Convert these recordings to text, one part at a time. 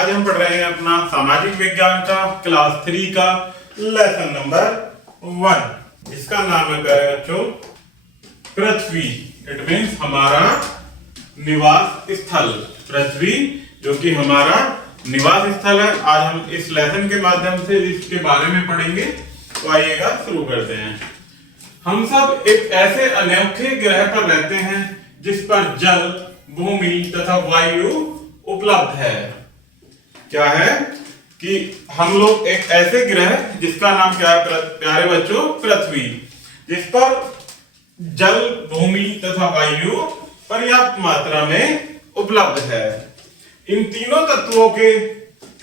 आज हम पढ़ रहे हैं अपना सामाजिक विज्ञान का क्लास 3 का लेसन नंबर 1। इसका नाम है प्यारे बच्चों पृथ्वी। इट मीन्स हमारा निवास स्थल। पृथ्वी जो कि हमारा निवास स्थल है। आज हम इस लेसन के माध्यम से इसके बारे में पढ़ेंगे। तो आइएगा शुरू करते हैं। हम सब एक ऐसे अनोखे ग्रह पर रहते हैं जिस पर जल, भूमि तथा वायु उपलब्ध है। क्या है कि हम लोग एक ऐसे ग्रह जिसका नाम क्या है प्यारे बच्चों पृथ्वी, जिस पर जल, भूमि तथा वायु पर्याप्त मात्रा में उपलब्ध है। इन तीनों तत्वों के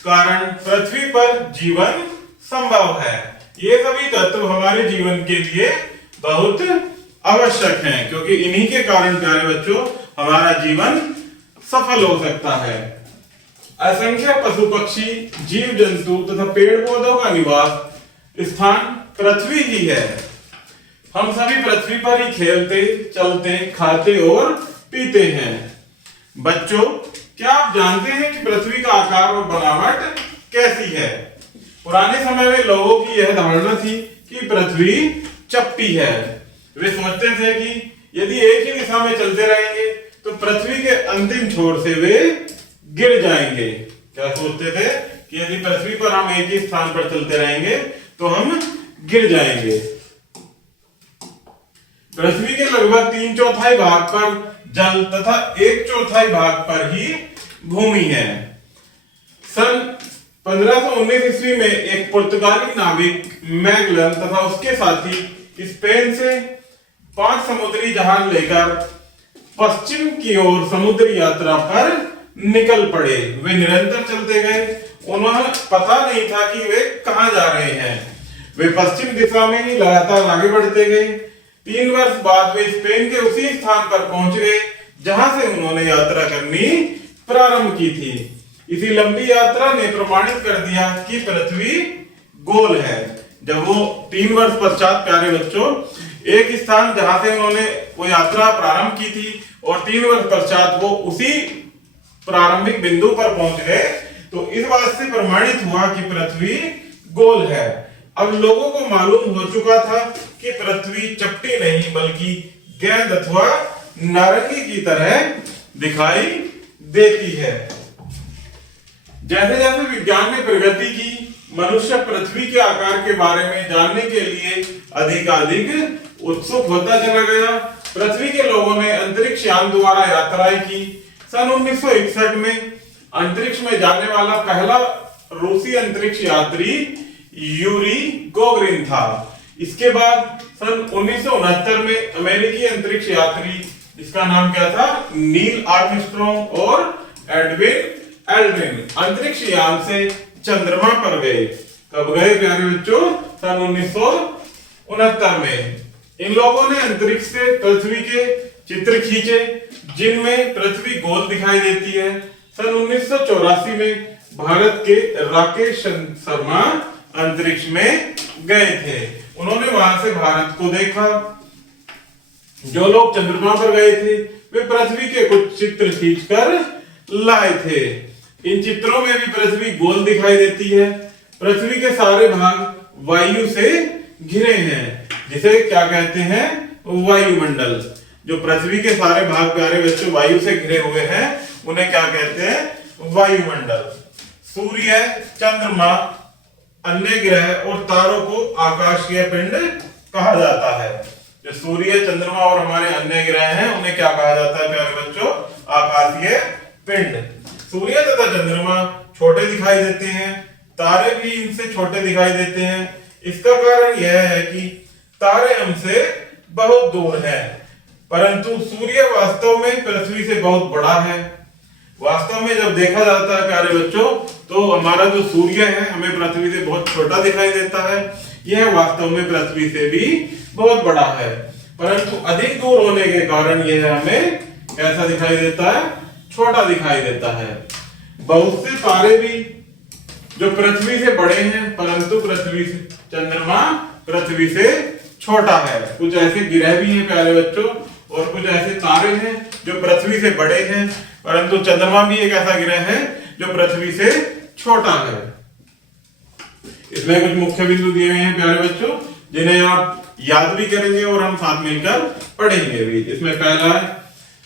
कारण पृथ्वी पर जीवन संभव है। ये सभी तत्व हमारे जीवन के लिए बहुत आवश्यक हैं, क्योंकि इन्हीं के कारण प्यारे बच्चों हमारा जीवन सफल हो सकता है। असंख्य पशु पक्षी, जीव जंतु तथा पेड़ पौधों का निवास स्थान पृथ्वी ही है। हम सभी पृथ्वी पर ही खेलते, चलते, खाते और पीते हैं। बच्चों, क्या आप जानते हैं कि पृथ्वी का आकार और बनावट कैसी है? पुराने समय में लोगों की यह धारणा थी कि पृथ्वी चपटी है। वे सोचते थे कि यदि एक ही दिशा में चलते रहेंगे तो पृथ्वी के अंतिम छोर से वे गिर जाएंगे। क्या सोचते थे कि यदि पृथ्वी पर हम एक ही स्थान पर चलते रहेंगे तो हम गिर जाएंगे। पृथ्वी के लगभग 3/4 भाग पर जल तथा 1/4 भाग पर ही भूमि है। सन 1519 ईस्वी में एक पुर्तगाली नाविक मैगलन तथा उसके साथी स्पेन से 5 समुद्री जहाज लेकर पश्चिम की ओर समुद्री यात्रा पर निकल पड़े। वे निरंतर चलते गए। उन्हें पता नहीं था कि वे कहां जा रहे हैं। वे पश्चिम दिशा में ही लगातार आगे बढ़ते गए। 3 वर्ष बाद वे स्पेन के उसी स्थान पर पहुंच गए जहां से उन्होंने यात्रा करनी प्रारंभ की थी। इसी लंबी यात्रा ने प्रमाणित कर दिया कि पृथ्वी गोल है। जब वो 3 वर्ष पश्चात प्यारे बच्चों एक स्थान जहां से उन्होंने वो यात्रा प्रारंभ की थी और 3 वर्ष पश्चात वो उसी प्रारंभिक बिंदु पर पहुंच गए, तो इस बात से प्रमाणित हुआ कि पृथ्वी गोल है। अब लोगों को मालूम हो चुका था कि पृथ्वी चपटी नहीं बल्कि गेंद अथवा नारंगी की तरह दिखाई देती है। जैसे जैसे विज्ञान ने प्रगति की, मनुष्य पृथ्वी के आकार के बारे में जानने के लिए अधिक उत्सुक होता चला गया। पृथ्वी के लोगों ने अंतरिक्ष यान द्वारा यात्राएं की। सन 1961 में अंतरिक्ष में जाने वाला पहला रूसी अंतरिक्ष यात्री यूरी गोगरिन था। इसके बाद सन 1969 में अमेरिकी अंतरिक्ष यात्री, जिसका नाम क्या था, नील आर्मस्ट्रॉन्ग और एडविन एल्ड्रिन, अंतरिक्ष यान से चंद्रमा पर गए। कब गए प्यारे बच्चों? सन 1969 में। इन लोगों ने अंतरिक्ष से पृथ्वी के चित्र खींचे जिनमें पृथ्वी गोल दिखाई देती है। सन 1984 में भारत के राकेश शर्मा अंतरिक्ष में गए थे। उन्होंने वहां से भारत को देखा। जो लोग चंद्रमा पर गए थे वे पृथ्वी के कुछ चित्र खींचकर लाए थे। इन चित्रों में भी पृथ्वी गोल दिखाई देती है। पृथ्वी के सारे भाग वायु से घिरे हैं, जिसे क्या कहते हैं, वायुमंडल। जो पृथ्वी के सारे भाग प्यारे बच्चों वायु से घिरे हुए हैं उन्हें क्या कहते हैं, वायुमंडल। सूर्य, चंद्रमा, अन्य ग्रह और तारों को आकाशीय पिंड कहा जाता है। जो सूर्य, चंद्रमा और हमारे अन्य ग्रह हैं उन्हें क्या कहा जाता है प्यारे बच्चों, आकाशीय पिंड। सूर्य तथा चंद्रमा छोटे दिखाई देते हैं, तारे भी इनसे छोटे दिखाई देते हैं। इसका कारण यह है कि तारे हमसे बहुत दूर हैं, परंतु सूर्य वास्तव में पृथ्वी से बहुत बड़ा है। वास्तव में जब देखा जाता है प्यारे बच्चों तो हमारा जो सूर्य है हमें पृथ्वी से बहुत छोटा दिखाई देता है। यह वास्तव में पृथ्वी से भी बहुत बड़ा है, परंतु अधिक दूर होने के कारण यह हमें कैसा दिखाई देता है, छोटा दिखाई देता है। बहुत से तारे भी जो पृथ्वी से बड़े हैं, परंतु पृथ्वी से चंद्रमा पृथ्वी से छोटा है। कुछ ऐसे ग्रह भी हैं प्यारे बच्चों और कुछ ऐसे तारे हैं जो पृथ्वी से बड़े हैं, परंतु चंद्रमा भी एक ऐसा ग्रह है जो पृथ्वी से छोटा है। इसमें कुछ मुख्य बिंदु दिए हुए हैं प्यारे बच्चों, जिन्हें आप याद भी करेंगे और हम साथ मिलकर पढ़ेंगे भी। इसमें पहला है,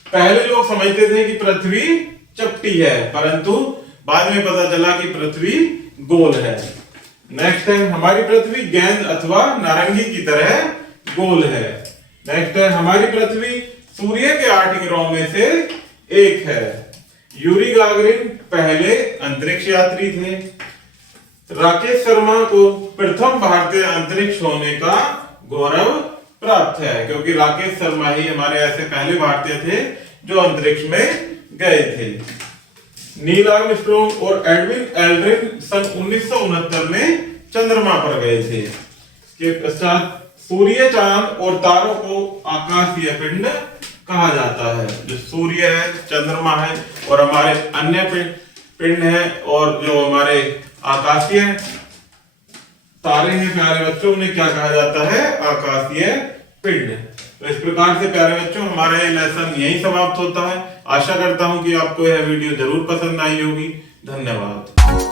पहले लोग समझते थे कि पृथ्वी चपटी है, परंतु बाद में पता चला कि पृथ्वी गोल है। नेक्स्ट है, हमारी पृथ्वी गेंद अथवा नारंगी की तरह गोल है। नेक्स्ट है, हमारी पृथ्वी सूर्य के 8 ग्रहों में से एक है। यूरी गागरिन पहले अंतरिक्ष यात्री थे। राकेश शर्मा को प्रथम भारतीय अंतरिक्ष होने का गौरव प्राप्त है, क्योंकि राकेश शर्मा ही हमारे ऐसे पहले भारतीय थे जो अंतरिक्ष में गए थे। नील आर्मस्ट्रॉन्ग और एडविन एल्ड्रिन सन 1969 में चंद्रमा पर गए थे। इसके पश्चात सूर्य, चांद और तारों को आकाशीय पिंड कहा जाता है। जो सूर्य है, चंद्रमा है और हमारे अन्य पिंड है, और जो हमारे आकाशीय तारे हैं प्यारे बच्चों, उन्हें क्या कहा जाता है? आकाशीय पिंड। तो इस प्रकार से प्यारे बच्चों हमारा ये लेसन यहीं समाप्त होता है। आशा करता हूं कि आपको यह वीडियो जरूर पसंद आई होगी। धन्यवाद।